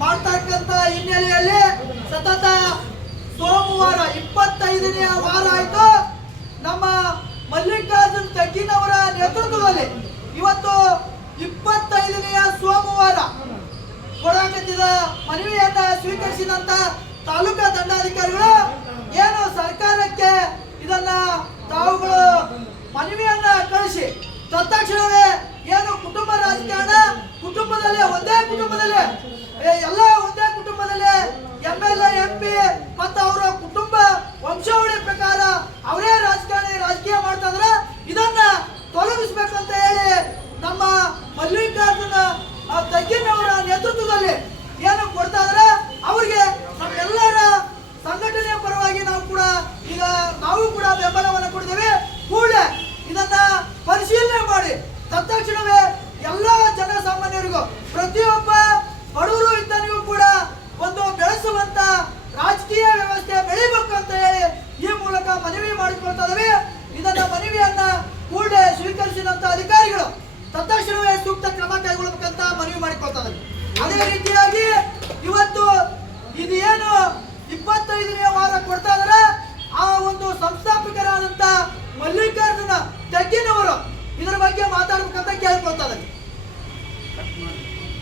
ಮಾಡ್ತಕ್ಕಂತ ಹಿನ್ನೆಲೆಯಲ್ಲಿ ಸತತ ಸೋಮವಾರ 25ನೇ ವಾರ ಆಯ್ತು ನಮ್ಮ ಮಲ್ಲಿಕಾರ್ಜುನ್ ತಗ್ಗಿನವರ ನೇತೃತ್ವದಲ್ಲಿ ಇವತ್ತು 25ನೇ ಸೋಮವಾರ ಕೊಡಕತ್ತಿದ ಮನವಿಯನ್ನ ಸ್ವೀಕರಿಸಿದಂತ ತಾಲೂಕಾ ದಂಡಾಧಿಕಾರಿಗಳು ಏನು ಸರ್ಕಾರಕ್ಕೆ ಇದನ್ನ ತಾವುಗಳು ಮನವಿಯನ್ನ ಕಳಿಸಿ ತತ್ಕ್ಷಣವೇ ಏನು ಕುಟುಂಬ ರಾಜಕಾರಣ ಕುಟುಂಬದಲ್ಲೇ ಒಂದೇ ಕುಟುಂಬದಲ್ಲೇ ಎಲ್ಲ ಒಂದೇ ಕುಟುಂಬದಲ್ಲೇ MLA MP ಮತ್ತು ಅವರ ಕುಟುಂಬ ವಂಶಾವಳಿ ಪ್ರಕಾರ ಅವರೇ ರಾಜಕೀಯ ಮಾಡ್ತಾ ಇದ್ರೆ ಇದನ್ನ ತೊಲಗಿಸ್ಬೇಕಂತ ಹೇಳಿ ನಮ್ಮ ಮಲ್ಲಿಕಾರ್ಜುನ ತಗ್ಗಿನವರ ನೇತೃತ್ವದಲ್ಲಿ ಏನು ಕೊಡ್ತಾ ಇದ್ರೆ ಅವರಿಗೆ ನಮ್ಮೆಲ್ಲರ ಸಂಘಟನೆಯ ಪರವಾಗಿ ನಾವು ಕೂಡ ಬೆಂಬಲವನ್ನು ಕೊಡ್ತೇವೆ. ಕೂಡಲೇ ಇದನ್ನ ಪರಿಶೀಲನೆ ಮಾಡಿ ತತ್ಕ್ಷಣವೇ ಎಲ್ಲ ಜನಸಾಮಾನ್ಯರಿಗೂ ಪ್ರತಿಯೊಬ್ಬ ಬಡವರು ಇದ್ದನಿಗೂ ಕೂಡ ಒಂದು ಬೆಳೆಸುವಂತ ರಾಜಕೀಯ ವ್ಯವಸ್ಥೆ ಬೆಳಿಬೇಕು ಅಂತ ಹೇಳಿ ಈ ಮೂಲಕ ಮನವಿ ಮಾಡಿಕೊಳ್ತಾ ಇದ್ದೇವೆ. ಇದನ್ನ ಮನವಿಯನ್ನ ಕೂಡಲೇ ಸ್ವೀಕರಿಸಿದಂತ ಅಧಿಕಾರಿಗಳು ತತ್ಕ್ಷಣವೇ ಸೂಕ್ತ ಕ್ರಮ ಕೈಗೊಳ್ಳಬೇಕಂತ ಮನವಿ ಮಾಡಿಕೊಳ್ತಾ ಇದ್ದೇವೆ. ಅದೇ ರೀತಿ